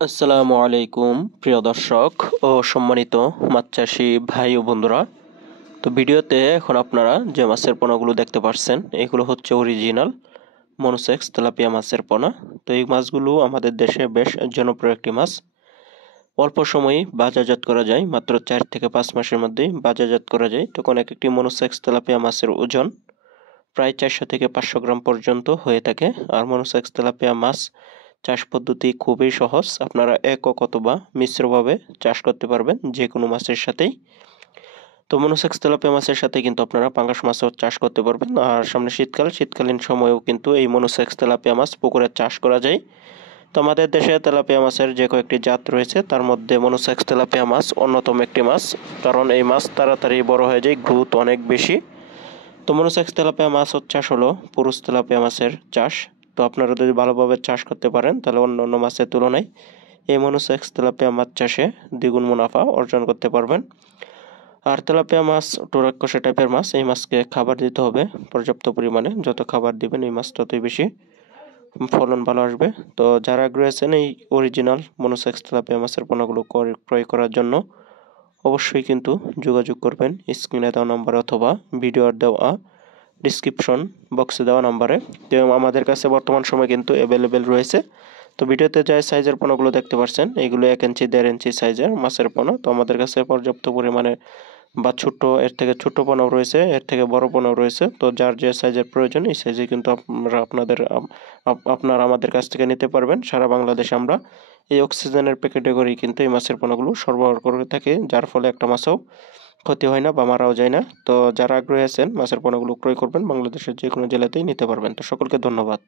আসসালামু আলাইকুম প্রিয় দর্শক ও সম্মানিত মাছ চাষি ভাই ও বন্ধুরা। তো ভিডিওতে এখন আপনারা যে মাছের পোনাগুলো দেখতে পাচ্ছেন এগুলো হচ্ছে অরিজিনাল মনোসেক্স তেলাপিয়া মাছের পোনা। তো এই মাছগুলো আমাদের দেশে বেশ জনপ্রিয় একটি মাছ। অল্প সময়ই বাজারজাত করা যায়, মাত্র 4 থেকে 5 মাসের মধ্যেই বাজারজাত করা যায়। তখন এক একটি মনোসেক্স তেলাপিয়া মাছের ওজন প্রায় 400 থেকে 500 গ্রাম পর্যন্ত হয়ে থাকে। আর মনোসেক্স তেলাপিয়া মাছ চাষ পদ্ধতি খুবই সহজ, আপনারা একক অথবা মিশ্রভাবে চাষ করতে পারবেন যে কোনো মাছের সাথেই। তো মনোসেক্স তেলাপিয়া মাছের সাথে কিন্তু আপনারা পাঙ্গাস মাছও চাষ করতে পারবেন। আর সামনে শীতকালীন সময়েও কিন্তু এই মনোসেক্স তেলাপিয়া মাছ পুকুরে চাষ করা যায়। তো আমাদের দেশে তেলাপিয়া মাছের যে কয়েকটি জাত রয়েছে তার মধ্যে মনোসেক্স তেলাপিয়া মাছ অন্যতম একটি মাছ, কারণ এই মাছ তাড়াতাড়ি বড় হয়ে যায়, গ্রোথ অনেক বেশি। তো মনোসেক্স তেলাপিয়া মাছ চাষ হলো পুরুষ তেলাপিয়া মাছের চাষ। তো আপনারা যদি ভালোভাবে চাষ করতে পারেন তাহলে অন্য অন্য মাছের তুলনায় এই মনোসেক্স তেলাপিয়া মাছ চাষে দ্বিগুণ মুনাফা অর্জন করতে পারবেন। আর তেলাপিয়া মাছ টোরাক্কশা টাইপের মাছ, এই মাছকে খাবার দিতে হবে পর্যাপ্ত পরিমাণে। যত খাবার দিবেন এই মাছ ততই বেশি ফলন ভালো আসবে। তো যারা আগ্রহী আছেন এই অরিজিনাল মনোসেক্স তেলাপিয়া মাছের পোনাগুলো ক্রয় করার জন্য অবশ্যই কিন্তু যোগাযোগ করবেন স্ক্রিনে দেওয়া নাম্বারে অথবা ভিডিওর দেওয়া ডিসক্রিপশন বক্সে দেওয়া নাম্বারে। তো আমাদের কাছে বর্তমান সময় কিন্তু অ্যাভেলেবেল রয়েছে। তো ভিডিওতে যে সাইজের পোনাগুলো দেখতে পাচ্ছেন এগুলো 1 ইঞ্চি 1.5 ইঞ্চি সাইজের মাছের পোনা। তো আমাদের কাছে পর্যাপ্ত পরিমাণে ছোট, এর থেকে ছোট পোনাও রয়েছে, এর থেকে বড় পোনাও রয়েছে। তো যার যে সাইজের প্রয়োজন এই সাইজে কিন্তু আপনারা আমাদের কাছ থেকে নিতে পারবেন। সারা বাংলাদেশে আমরা এই অক্সিজেনের প্যাকেটে করেই কিন্তু এই মাছের পোনাগুলো সরবরাহ করে থাকি, যার ফলে একটা মাছও ক্ষতি হয় না বা মারাও যায় না। তো যারা আগ্রহী আছেন মাছের পোনাগুলো ক্রয় করবেন, বাংলাদেশের যে কোনো জেলাতেই নিতে পারবেন। তো সকলকে ধন্যবাদ।